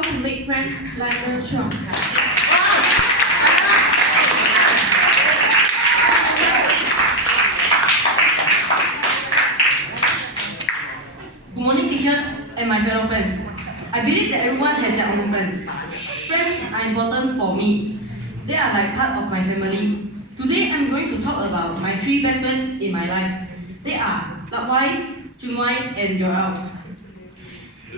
How to make friends, Lionel, Cheong. Good morning, teachers and my fellow friends. I believe that everyone has their own friends. Friends are important for me. They are like part of my family. Today, I'm going to talk about my 3 best friends in my life. They are Lapwai, Chunwai, and Joel.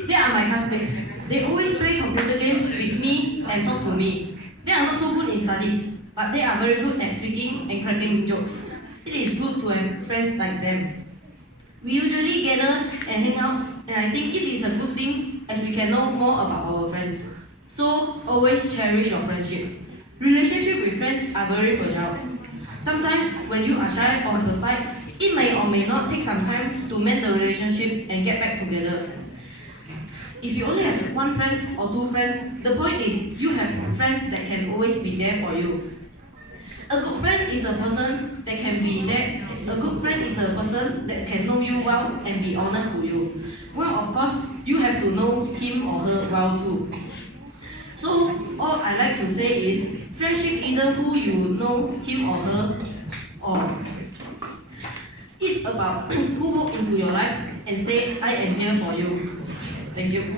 They are my classmates. They always play computer games with me and talk to me. They are not so good in studies, but they are very good at speaking and cracking jokes. It is good to have friends like them. We usually gather and hang out, and I think it is a good thing as we can know more about our friends. So, always cherish your friendship. Relationships with friends are very fragile. Sometimes, when you are shy or have a fight, it may or may not take some time to mend the relationship and get back together. If you only have 1 friend or 2 friends, the point is you have friends that can always be there for you. A good friend is a person that can be there. A good friend is a person that can know you well and be honest to you. Well, of course, you have to know him or her well too. So, all I like to say is, friendship isn't who you know him or her, or it's about who walk into your life and say, I am here for you. Thank you.